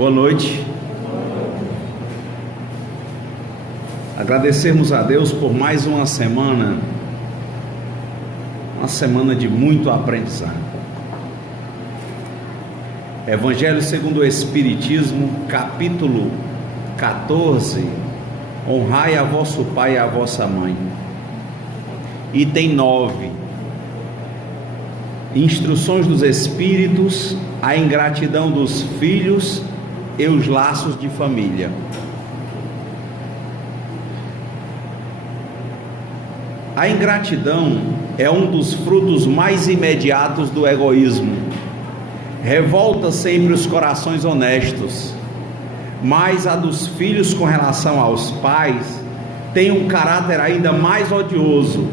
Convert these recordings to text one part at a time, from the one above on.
Boa noite. Agradecermos a Deus por mais uma semana de muito aprendizado. Evangelho segundo o Espiritismo, capítulo 14, honrai a vosso pai e a vossa mãe. Item 9, instruções dos Espíritos, a ingratidão dos filhos e os laços de família. A ingratidão é um dos frutos mais imediatos do egoísmo. Revolta sempre os corações honestos, mas a dos filhos com relação aos pais tem um caráter ainda mais odioso.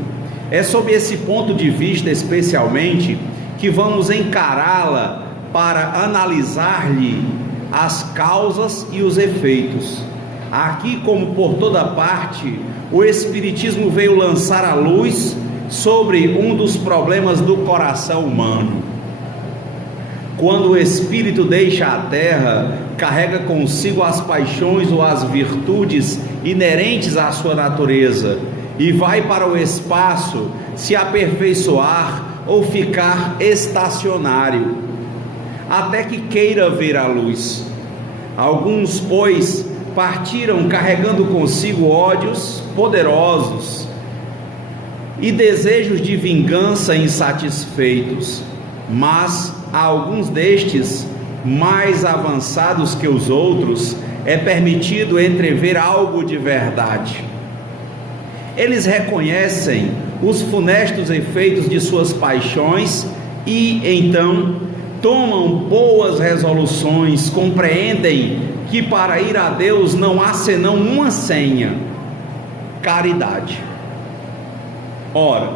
É sob esse ponto de vista, especialmente, que vamos encará-la para analisar-lhe as causas e os efeitos. Aqui, como por toda parte, o Espiritismo veio lançar a luz sobre um dos problemas do coração humano. Quando o espírito deixa a terra, carrega consigo as paixões ou as virtudes inerentes à sua natureza e vai para o espaço se aperfeiçoar ou ficar estacionário, até que queira ver a luz. Alguns, pois, partiram carregando consigo ódios poderosos e desejos de vingança insatisfeitos, mas a alguns destes, mais avançados que os outros, é permitido entrever algo de verdade. Eles reconhecem os funestos efeitos de suas paixões e, então, tomam boas resoluções, compreendem que para ir a Deus não há senão uma senha: caridade. Ora,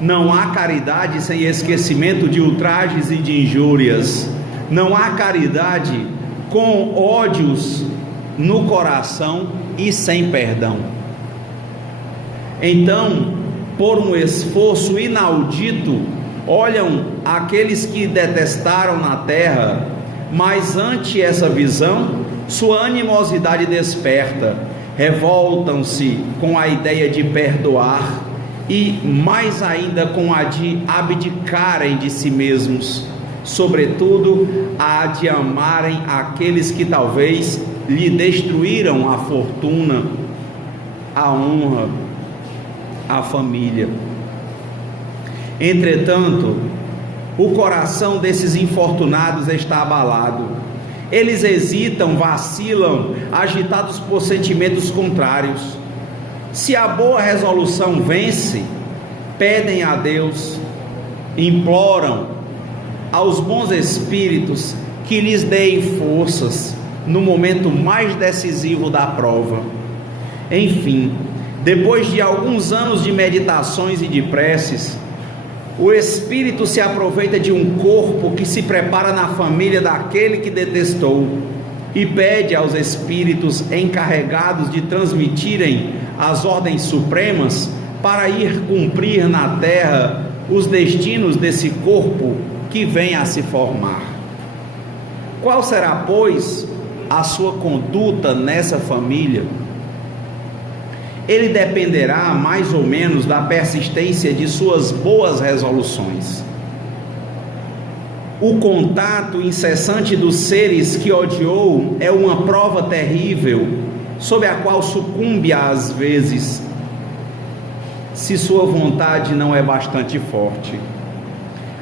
não há caridade sem esquecimento de ultrajes e de injúrias. Não há caridade com ódios no coração e sem perdão. Então, por um esforço inaudito, olham aqueles que detestaram na terra, mas ante essa visão, sua animosidade desperta, revoltam-se com a ideia de perdoar e mais ainda com a de abdicarem de si mesmos, sobretudo a de amarem aqueles que talvez lhe destruíram a fortuna, a honra, a família. Entretanto, o coração desses infortunados está abalado. Eles hesitam, vacilam, agitados por sentimentos contrários. Se a boa resolução vence, pedem a Deus, imploram aos bons espíritos que lhes deem forças no momento mais decisivo da prova. Enfim, depois de alguns anos de meditações e de preces, o espírito se aproveita de um corpo que se prepara na família daquele que detestou e pede aos espíritos encarregados de transmitirem as ordens supremas para ir cumprir na terra os destinos desse corpo que vem a se formar. Qual será, pois, a sua conduta nessa família? Ele dependerá mais ou menos da persistência de suas boas resoluções. O contato incessante dos seres que odiou é uma prova terrível, sob a qual sucumbe às vezes, se sua vontade não é bastante forte.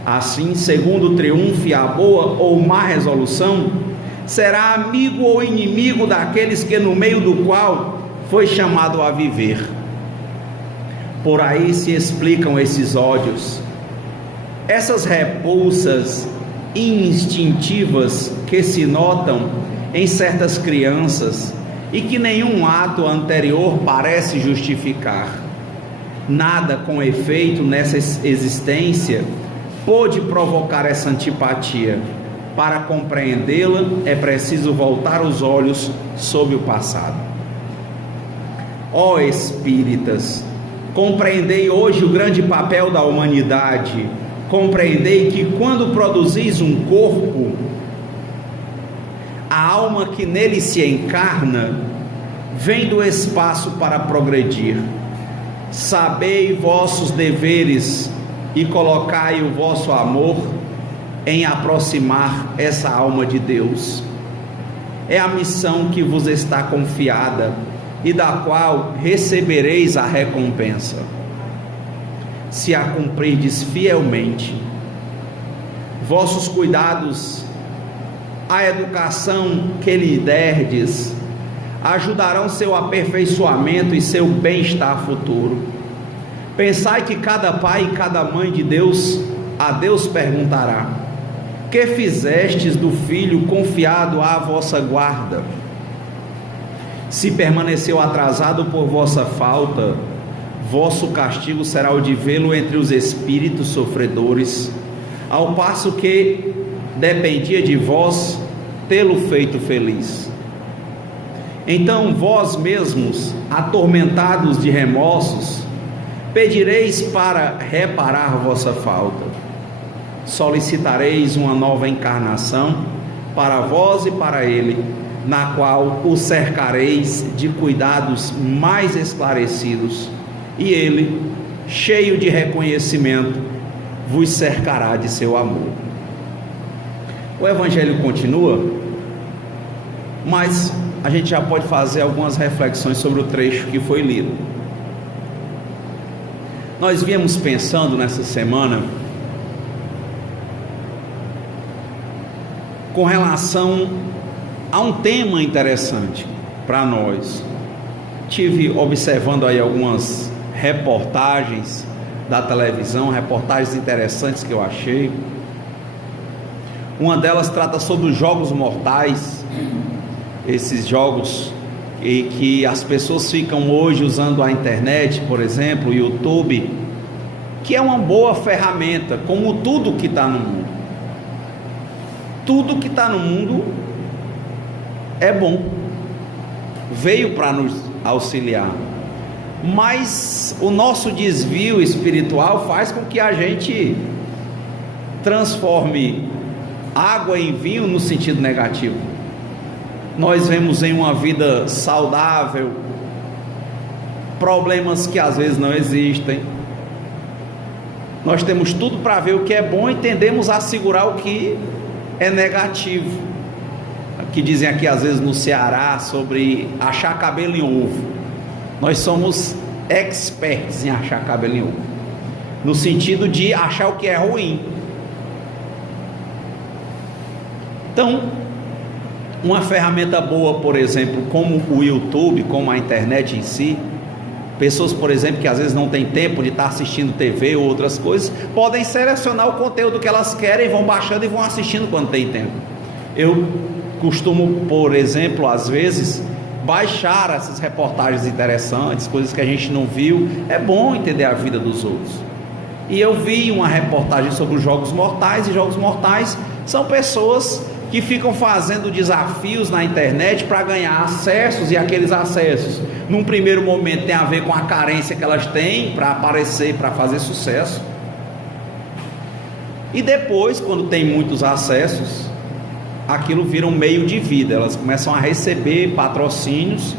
Assim, segundo triunfe a boa ou má resolução, será amigo ou inimigo daqueles que no meio do qual foi chamado a viver. Por aí se explicam esses ódios, essas repulsas instintivas que se notam em certas crianças e que nenhum ato anterior parece justificar. Nada com efeito nessa existência pôde provocar essa antipatia. Para compreendê-la é preciso voltar os olhos sobre o passado. Ó espíritas, compreendei hoje o grande papel da humanidade. Compreendei que quando produzis um corpo, a alma que nele se encarna vem do espaço para progredir. Sabei vossos deveres e colocai o vosso amor em aproximar essa alma de Deus. É a missão que vos está confiada e da qual recebereis a recompensa, se a cumprirdes fielmente. Vossos cuidados, a educação que lhe derdes, ajudarão seu aperfeiçoamento e seu bem-estar futuro. Pensai que cada pai e cada mãe de Deus, a Deus perguntará: que fizestes do filho confiado à vossa guarda? Se permaneceu atrasado por vossa falta, vosso castigo será o de vê-lo entre os espíritos sofredores, ao passo que dependia de vós tê-lo feito feliz. Então vós mesmos, atormentados de remorsos, pedireis para reparar vossa falta. Solicitareis uma nova encarnação para vós e para ele, na qual o cercareis de cuidados mais esclarecidos, e ele, cheio de reconhecimento, vos cercará de seu amor. O Evangelho continua, mas a gente já pode fazer algumas reflexões sobre o trecho que foi lido. Nós viemos pensando nessa semana com relação a um tema interessante para nós. Tive observando aí algumas reportagens da televisão, reportagens interessantes que eu achei. Uma delas trata sobre os jogos mortais, esses jogos que as pessoas ficam hoje usando a internet, por exemplo, o YouTube, que é uma boa ferramenta, como tudo que está no mundo. Tudo que está no mundo é bom, veio para nos auxiliar, mas o nosso desvio espiritual faz com que a gente transforme água em vinho no sentido negativo. Nós vemos em uma vida saudável problemas que às vezes não existem. Nós temos tudo para ver o que é bom e tendemos a segurar o que é negativo. Que dizem aqui às vezes no Ceará sobre achar cabelo em ovo. Nós somos experts em achar cabelo em ovo, no sentido de achar o que é ruim. Então, uma ferramenta boa, por exemplo, como o YouTube, como a internet em si, pessoas, por exemplo, que às vezes não têm tempo de estar assistindo TV ou outras coisas, podem selecionar o conteúdo que elas querem, vão baixando e vão assistindo quando tem tempo. Eu costumo, por exemplo, às vezes, baixar essas reportagens interessantes, coisas que a gente não viu. É bom entender a vida dos outros. E eu vi uma reportagem sobre os jogos mortais, e jogos mortais são pessoas que ficam fazendo desafios na internet para ganhar acessos, e aqueles acessos, num primeiro momento, tem a ver com a carência que elas têm para aparecer, para fazer sucesso, e depois, quando tem muitos acessos, aquilo vira um meio de vida, elas começam a receber patrocínios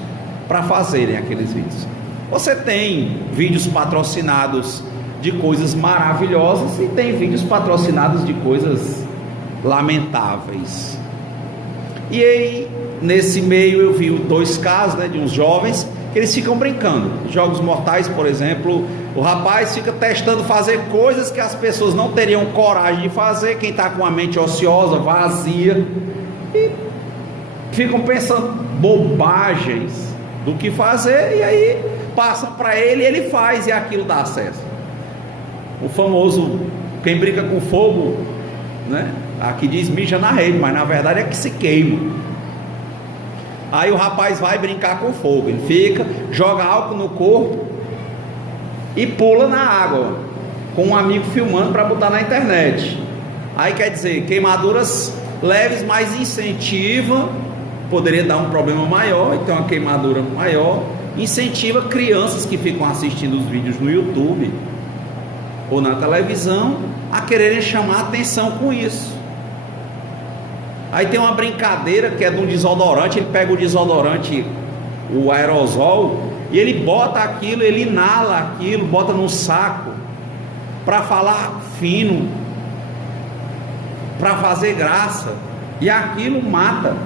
para fazerem aqueles vídeos. Você tem vídeos patrocinados de coisas maravilhosas e tem vídeos patrocinados de coisas lamentáveis. E aí, nesse meio, eu vi dois casos, de uns jovens que eles ficam brincando. Jogos mortais, por exemplo, o rapaz fica testando fazer coisas que as pessoas não teriam coragem de fazer. Quem está com a mente ociosa, vazia, e ficam pensando bobagens do que fazer, e aí passam para ele e ele faz, e aquilo dá acesso. O famoso, quem brinca com fogo, aqui diz mija na rede, mas na verdade é que se queima. Aí o rapaz vai brincar com fogo, ele fica, joga álcool no corpo e pula na água, com um amigo filmando para botar na internet. Aí quer dizer, queimaduras leves, mas incentiva, poderia dar um problema maior, então uma queimadura maior, incentiva crianças que ficam assistindo os vídeos no YouTube ou na televisão a quererem chamar a atenção com isso. Aí tem uma brincadeira que é de um desodorante. Ele pega o desodorante, o aerosol, e ele bota aquilo, ele inala aquilo, bota num saco, para falar fino, para fazer graça, e aquilo mata,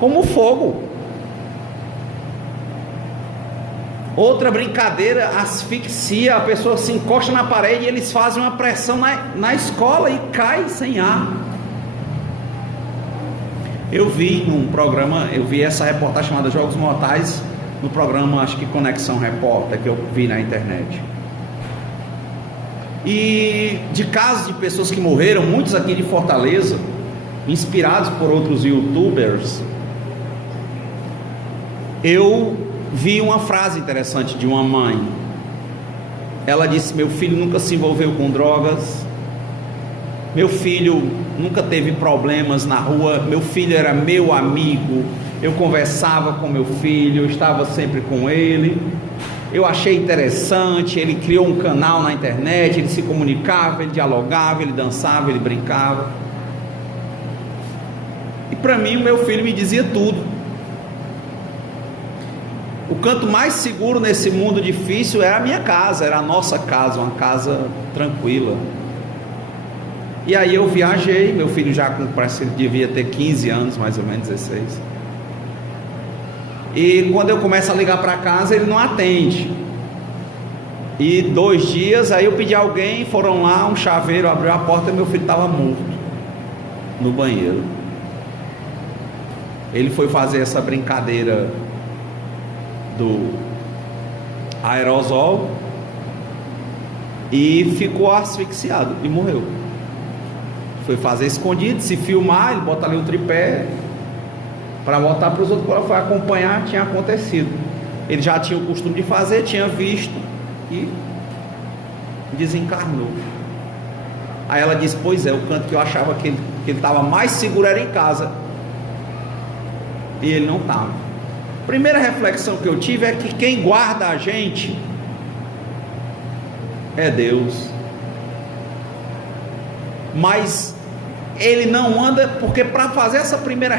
como fogo. Outra brincadeira, asfixia, a pessoa se encosta na parede e eles fazem uma pressão na escola e cai sem ar. Eu vi num programa, eu vi essa reportagem chamada Jogos Mortais, no programa, acho que Conexão Repórter, que eu vi na internet. E de casos de pessoas que morreram, muitos aqui de Fortaleza, inspirados por outros youtubers, eu vi uma frase interessante de uma mãe. Ela disse: meu filho nunca se envolveu com drogas, meu filho nunca teve problemas na rua, meu filho era meu amigo, eu conversava com meu filho, eu estava sempre com ele, eu achei interessante, ele criou um canal na internet, ele se comunicava, ele dialogava, ele dançava, ele brincava, e para mim o meu filho me dizia tudo. O canto mais seguro nesse mundo difícil era a minha casa, era a nossa casa, uma casa tranquila. E aí eu viajei, meu filho já parece que ele devia ter 15 anos, mais ou menos 16. E quando eu começo a ligar para casa, ele não atende. E 2 dias, aí eu pedi a alguém, foram lá, um chaveiro abriu a porta e meu filho estava morto no banheiro. Ele foi fazer essa brincadeira do aerosol e ficou asfixiado e morreu. Foi fazer escondido, se filmar, ele bota ali o tripé para voltar para os outros. Quando foi acompanhar, tinha acontecido. Ele já tinha o costume de fazer, tinha visto e desencarnou. Aí ela disse: pois é, o canto que eu achava que ele estava mais seguro era em casa, e ele não estava. Primeira reflexão que eu tive é que quem guarda a gente é Deus, mas Ele não anda, porque para fazer esse primeiro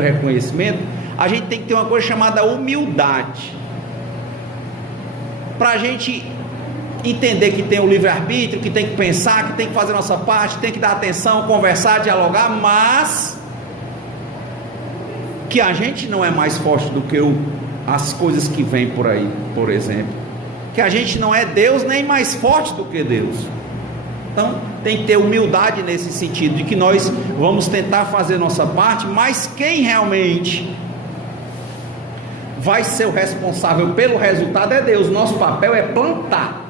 reconhecimento, a gente tem que ter uma coisa chamada humildade, para a gente entender que tem o livre-arbítrio, que tem que pensar, que tem que fazer nossa parte, tem que dar atenção, conversar, dialogar, mas que a gente não é mais forte do que as coisas que vêm por aí, por exemplo, que a gente não é Deus nem mais forte do que Deus. Então tem que ter humildade nesse sentido, de que nós vamos tentar fazer nossa parte, mas quem realmente vai ser o responsável pelo resultado é Deus. Nosso papel é plantar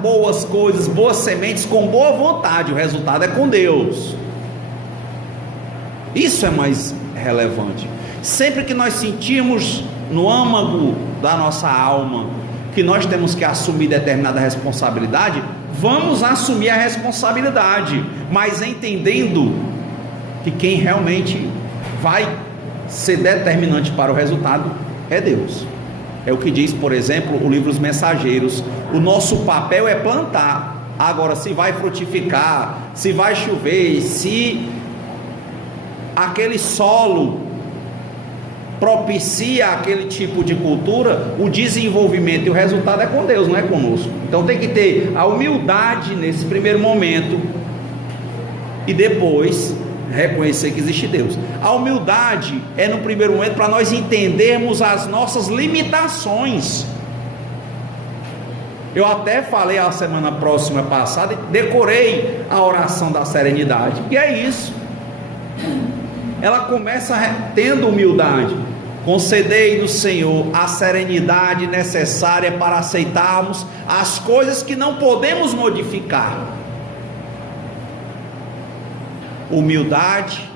boas coisas, boas sementes com boa vontade. O resultado é com Deus. Isso é mais relevante. Sempre que nós sentimos no âmago da nossa alma que nós temos que assumir determinada responsabilidade, vamos assumir a responsabilidade, mas entendendo que quem realmente vai ser determinante para o resultado é Deus. É o que diz, por exemplo, o livro Os Mensageiros: o nosso papel é plantar. Agora, se vai frutificar, se vai chover, se aquele solo propicia aquele tipo de cultura, o desenvolvimento e o resultado é com Deus, não é conosco. Então tem que ter a humildade nesse primeiro momento e depois reconhecer que existe Deus. A humildade é no primeiro momento para nós entendermos as nossas limitações. Eu até falei a semana próxima passada, decorei a oração da serenidade, que é isso. Ela começa tendo humildade: concedei-nos, Senhor, a serenidade necessária para aceitarmos as coisas que não podemos modificar. Humildade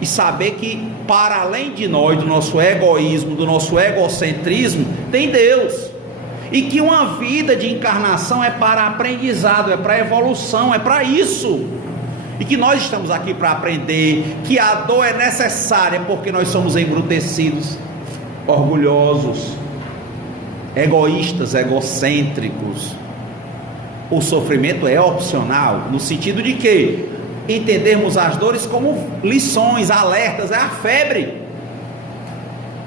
e saber que para além de nós, do nosso egoísmo, do nosso egocentrismo, tem Deus, e que uma vida de encarnação é para aprendizado, é para evolução, é para isso. E que nós estamos aqui para aprender que a dor é necessária, porque nós somos embrutecidos, orgulhosos, egoístas, egocêntricos. O sofrimento é opcional, no sentido de que entendermos as dores como lições, alertas, é a febre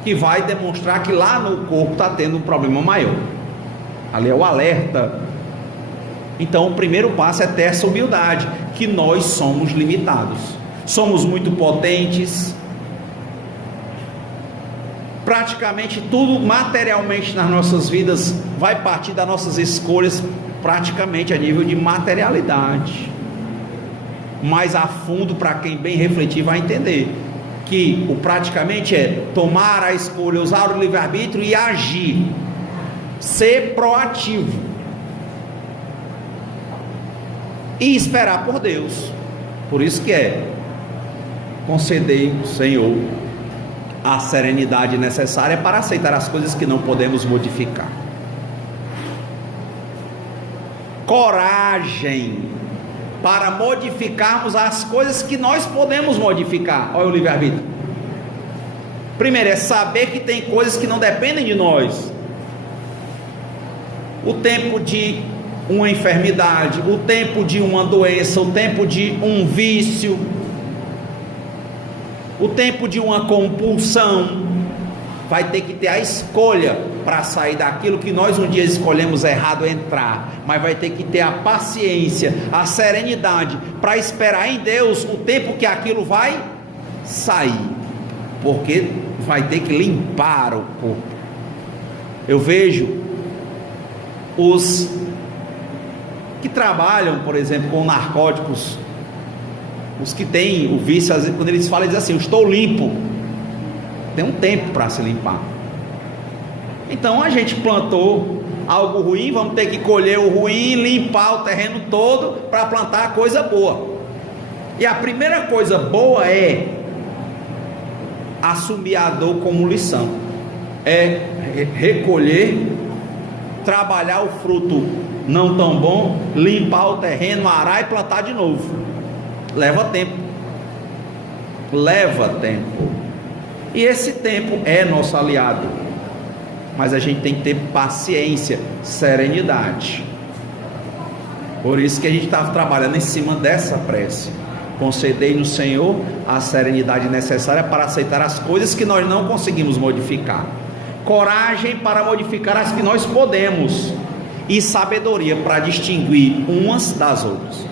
que vai demonstrar que lá no corpo está tendo um problema maior. Ali é o alerta. Então o primeiro passo é ter essa humildade, que nós somos limitados, somos muito potentes, praticamente tudo materialmente nas nossas vidas vai partir das nossas escolhas, praticamente a nível de materialidade. Mais a fundo, para quem bem refletir vai entender que o praticamente é tomar a escolha, usar o livre-arbítrio e agir, ser proativo e esperar por Deus. Por isso que concedei, Senhor, a serenidade necessária para aceitar as coisas que não podemos modificar, coragem para modificarmos as coisas que nós podemos modificar. Olha o livre-arbítrio. Primeiro é saber que tem coisas que não dependem de nós. O tempo de uma enfermidade, o tempo de uma doença, o tempo de um vício, o tempo de uma compulsão. Vai ter que ter a escolha para sair daquilo que nós um dia escolhemos errado entrar, mas vai ter que ter a paciência, a serenidade para esperar em Deus o tempo que aquilo vai sair, porque vai ter que limpar o corpo. Eu vejo os que trabalham, por exemplo, com narcóticos, os que têm o vício, às vezes, quando eles falam, eles dizem assim: eu estou limpo. Tem um tempo para se limpar. Então a gente plantou algo ruim, vamos ter que colher o ruim, limpar o terreno todo para plantar a coisa boa. E a primeira coisa boa é assumir a dor como lição, é recolher, trabalhar o fruto não tão bom, limpar o terreno, arar e plantar de novo. Leva tempo. E esse tempo é nosso aliado, mas a gente tem que ter paciência, serenidade. Por isso que a gente está trabalhando em cima dessa prece. Concedei no Senhor a serenidade necessária para aceitar as coisas que nós não conseguimos modificar, coragem para modificar as que nós podemos, e sabedoria para distinguir umas das outras.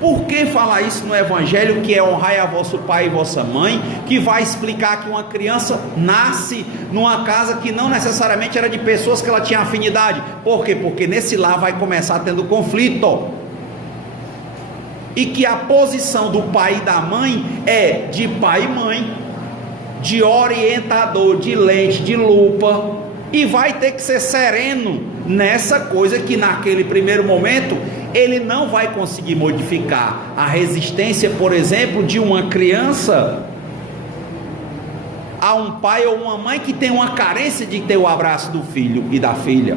Por que falar isso no Evangelho, que é honrai a vosso pai e vossa mãe, que vai explicar que uma criança nasce numa casa que não necessariamente era de pessoas que ela tinha afinidade? Por quê? Porque nesse lar vai começar tendo conflito, e que a posição do pai e da mãe é de pai e mãe, de orientador, de lente, de lupa, e vai ter que ser sereno nessa coisa que naquele primeiro momento ele não vai conseguir modificar. A resistência, por exemplo, de uma criança a um pai ou uma mãe que tem uma carência de ter o abraço do filho e da filha.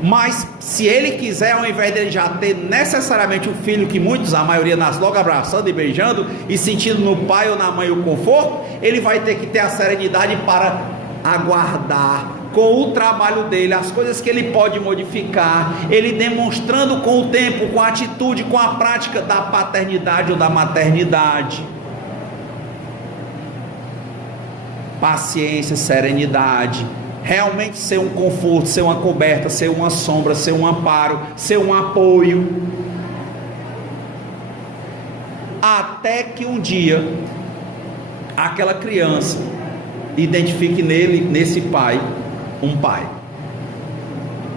Mas se ele quiser, ao invés dele já ter necessariamente o filho, que muitos, a maioria nasce logo abraçando e beijando e sentindo no pai ou na mãe o conforto, ele vai ter que ter a serenidade para aguardar com o trabalho dele, as coisas que ele pode modificar, ele demonstrando com o tempo, com a atitude, com a prática da paternidade ou da maternidade. Paciência, serenidade, realmente ser um conforto, ser uma coberta, ser uma sombra, ser um amparo, ser um apoio, até que um dia aquela criança identifique nesse pai um pai.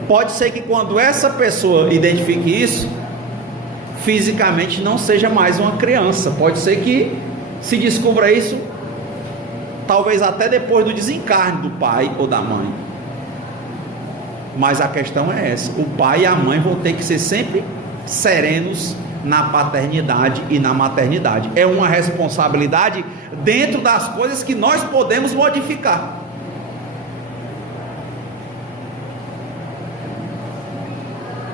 Pode ser que quando essa pessoa identifique isso, fisicamente não seja mais uma criança, pode ser que se descubra isso talvez até depois do desencarne do pai ou da mãe. Mas a questão é essa: o pai e a mãe vão ter que ser sempre serenos na paternidade e na maternidade. É uma responsabilidade dentro das coisas que nós podemos modificar.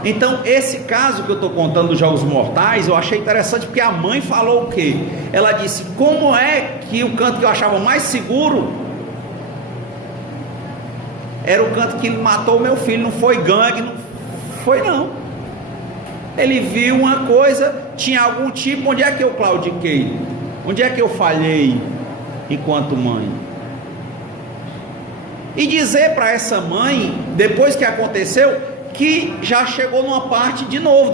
Então esse caso que eu estou contando dos Jogos Mortais, eu achei interessante, porque a mãe falou o quê? Ela disse: como é que o canto que eu achava mais seguro era o canto que ele matou meu filho, não foi gangue, não foi não. Ele viu uma coisa, tinha algum tipo, onde é que eu claudiquei? Onde é que eu falhei enquanto mãe? E dizer para essa mãe, depois que aconteceu, que já chegou numa parte de novo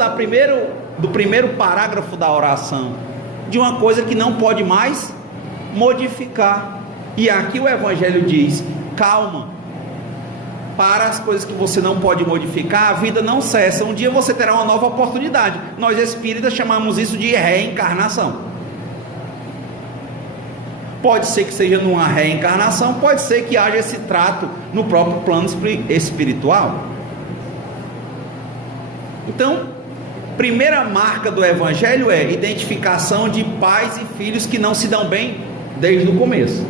do primeiro parágrafo da oração, de uma coisa que não pode mais modificar. E aqui o Evangelho diz: calma, para as coisas que você não pode modificar, a vida não cessa, um dia você terá uma nova oportunidade. Nós espíritas chamamos isso de reencarnação. Pode ser que seja numa reencarnação, pode ser que haja esse trato no próprio plano espiritual. Então, primeira marca do Evangelho é identificação de pais e filhos que não se dão bem desde o começo.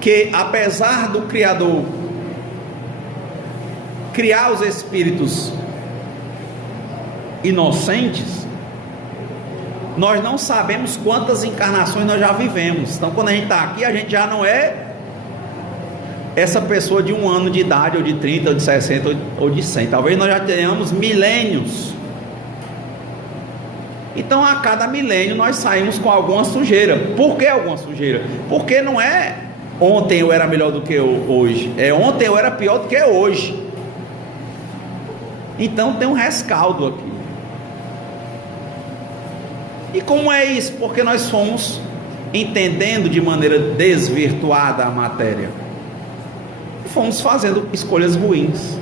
Que apesar do Criador criar os espíritos inocentes, nós não sabemos quantas encarnações nós já vivemos. Então, quando a gente está aqui, a gente já não é essa pessoa de 1 ano de idade, ou de 30, ou de 60, ou de 100. Talvez nós já tenhamos milênios. Então, a cada milênio nós saímos com alguma sujeira. Por que alguma sujeira? Porque não é ontem eu era melhor do que hoje, é ontem eu era pior do que hoje. Então tem um rescaldo aqui. E como é isso? Porque nós fomos entendendo de maneira desvirtuada a matéria, e fomos fazendo escolhas ruins.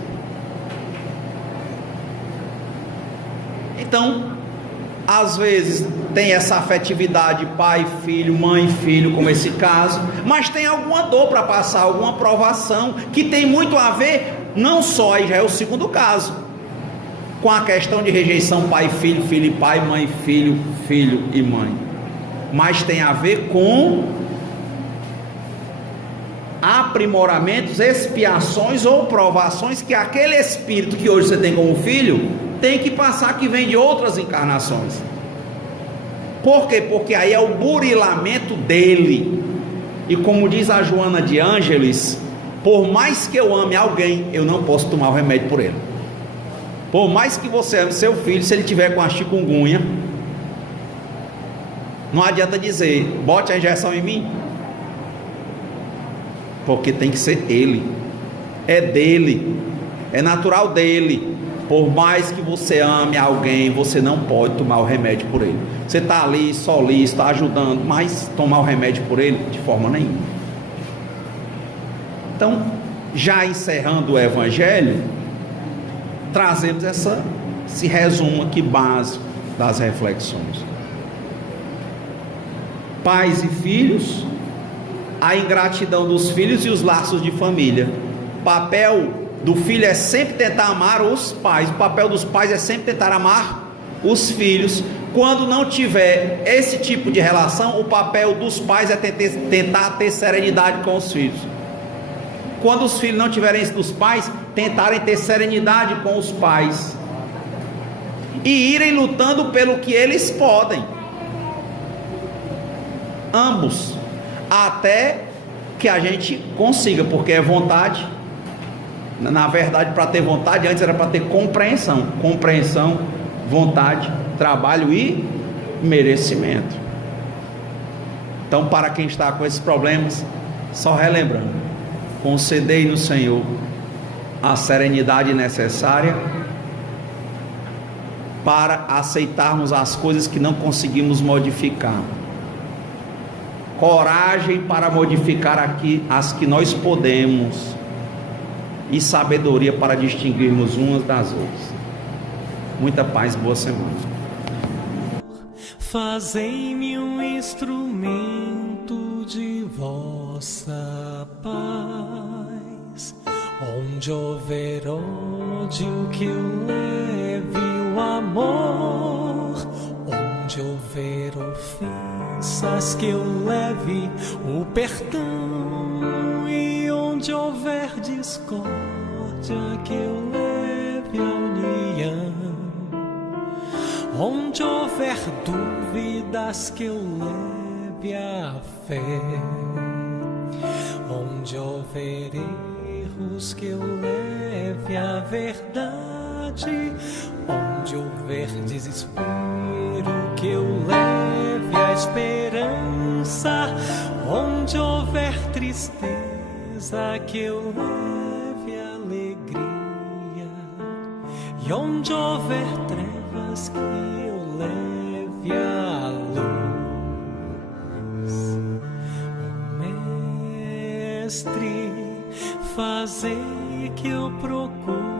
Então, às vezes tem essa afetividade pai, filho, mãe, filho, como esse caso, mas tem alguma dor para passar, alguma provação, que tem muito a ver, não só, aí já é o segundo caso, com a questão de rejeição pai, filho, filho e pai, mãe, filho, filho e mãe, mas tem a ver com aprimoramentos, expiações ou provações que aquele espírito que hoje você tem como filho tem que passar, que vem de outras encarnações. Por quê? Porque aí é o burilamento dele. E como diz a Joana de Ângeles, por mais que eu ame alguém, eu não posso tomar o remédio por ele. Por mais que você ame seu filho, se ele tiver com a chikungunya, não adianta dizer, bote a injeção em mim, porque tem que ser ele, é dele, é natural dele. Por mais que você ame alguém, você não pode tomar o remédio por ele. Você está ali, solícito, está ajudando, mas tomar o remédio por ele, de forma nenhuma. Então, já encerrando o Evangelho, trazemos esse resumo aqui básico das reflexões. Pais e filhos, a ingratidão dos filhos e os laços de família. O papel do filho é sempre tentar amar os pais, o papel dos pais é sempre tentar amar os filhos. Quando não tiver esse tipo de relação, o papel dos pais é tentar ter serenidade com os filhos. Quando os filhos não tiverem isso dos pais, tentarem ter serenidade com os pais e irem lutando pelo que eles podem, ambos, até que a gente consiga, porque é vontade. Na verdade, para ter vontade, antes era para ter compreensão, vontade, trabalho e merecimento. Então, para quem está com esses problemas, só relembrando, concedei no Senhor a serenidade necessária para aceitarmos as coisas que não conseguimos modificar, coragem para modificar aqui as que nós podemos, e sabedoria para distinguirmos umas das outras. Muita paz, boa semana. Fazei-me um instrumento de vossa paz, onde houver ódio que eu leve o amor, onde houver ofensas que eu leve o perdão, e onde houver discórdia que eu leve a união, onde houver dúvidas que eu leve a fé, Onde houver erros, que eu leve a verdade. Onde houver desespero, que eu leve a esperança. Onde houver tristeza, que eu leve a alegria. E onde houver trevas, que eu leve a luz. Oh, Mestre, fazei que eu procure